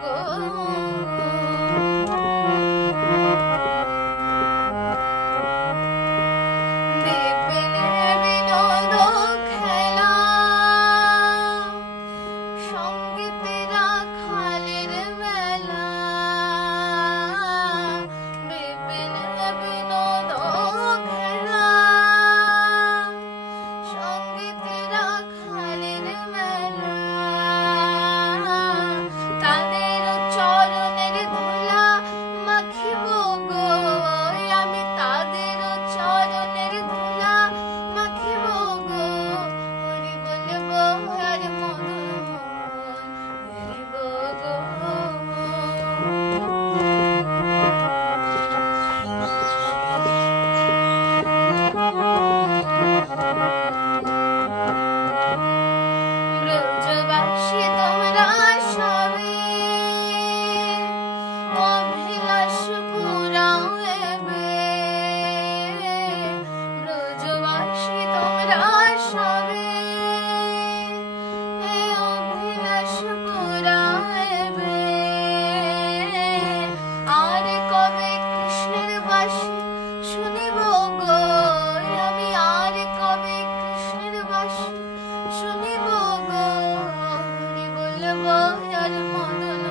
গো। বিপিনে বিনোদ খেলা, সঙ্গীতেরা খালের মেলা। বিপিনে বিনোদ খেলা, সঙ্গীতেরা খালের মেলা। তাদের চরণের ধুলা মাখিব গো, আমি তাদের চরণের ধুলা মাখিব গো। হরি বলবো আর মদন হরিব গো। ব্রজবাসী তোমরা সবে অভিলাষ পুরাবে। ব্রজবাসী তোমরা সবে অভিলাষ পুরাবে। আর কবে কৃষ্ণের বাসি শুনিব গো, আমি আর কবে কৃষ্ণের বাসি শুনিব গো। হরি বলবো আর মদন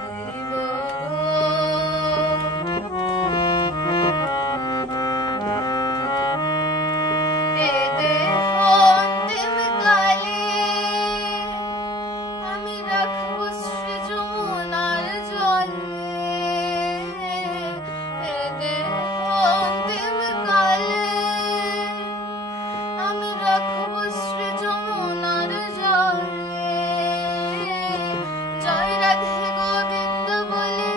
হরিব গো। এ দেহ অন্তিম কালে আমি রাখব শ্রী যমুনার জলে। এ দেহ অন্তিম কালে আমি রাখব শ্রী যমুনার জলে। জয় রাধে গোবিন্দ বলে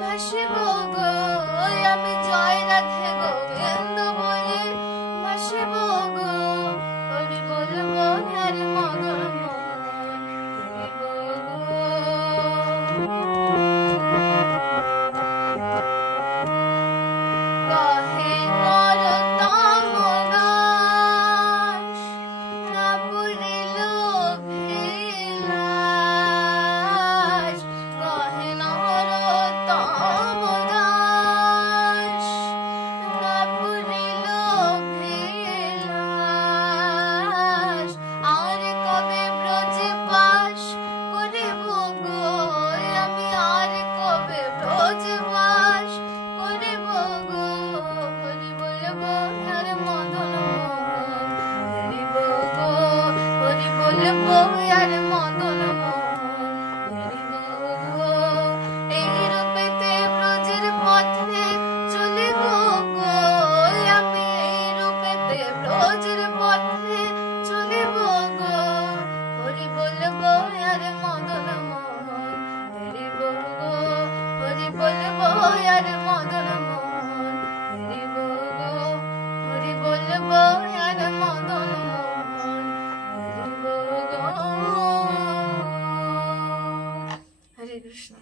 ভাসিব গো, আমি জয় রাধে গোবিন্দ বলে ভাসিব গো। হরি বলবো আর মদন হরিব গো। কহে নরোত্তম দাস, না পুরিল অভিলাষ। কহে নরোত্তম দাস, না পুরিল অভিলাষ। আর কবে ব্রজে বাস করিব গো, আমি আর কবে ব্রজে বাস করিব গো। হরি বলবো আর মদন হরিব গো। হরি বলবো আর মদন হরিব গো। এই রূপেতে ব্রজের পথে চলিব গো, আমি এই রূপেতে ব্রজের পথে চলিব গো। হরি বলবো আর মদন হরিব গো। হরি বলবো আর মদন হরিব গো। হরি বলবো আর মদন হরিব গো। হরে কৃষ্ণ।